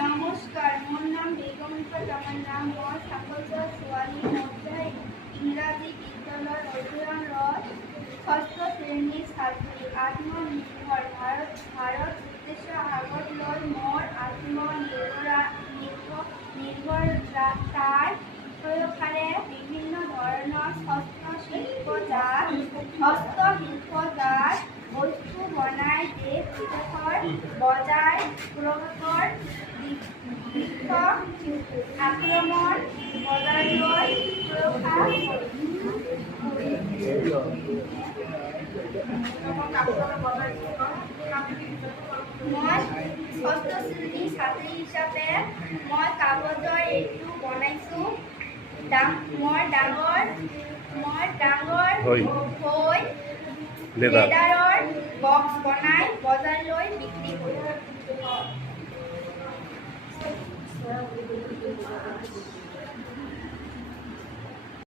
নমস্কাৰ, মোৰ নাম বেগম ইফাত আমাৰ নাম। মোৰ ছাত্ৰ ছোৱালী মধ্যে ইংৰাজী বিদ্যালয় অধ্যয়নরত ষষ্ঠ শ্রেণীর ছাত্রী। আত্মনির্ভর ভারত উদ্দেশ্য আগত লৈ মোর আত্মনির্ভরতার প্রয়োগকারে বিভিন্ন ধরনের হস্তশিল্পজাত বস্তু বনাই দেশ বিদেশৰ বজায় গ্ৰহকৰ বিশ্ব আক্ৰমণ বজাৰলৈ সুৰক্ষা মই ষষ্ঠ শ্ৰেণীৰ ছাত্ৰী হিচাপে মই কাগজৰ এইটো বনাইছোঁ। মই ডাঙৰ হৈ লেডাৰৰ বক্স বনাই বজাৰলৈ বিক্ৰী কৰোঁ।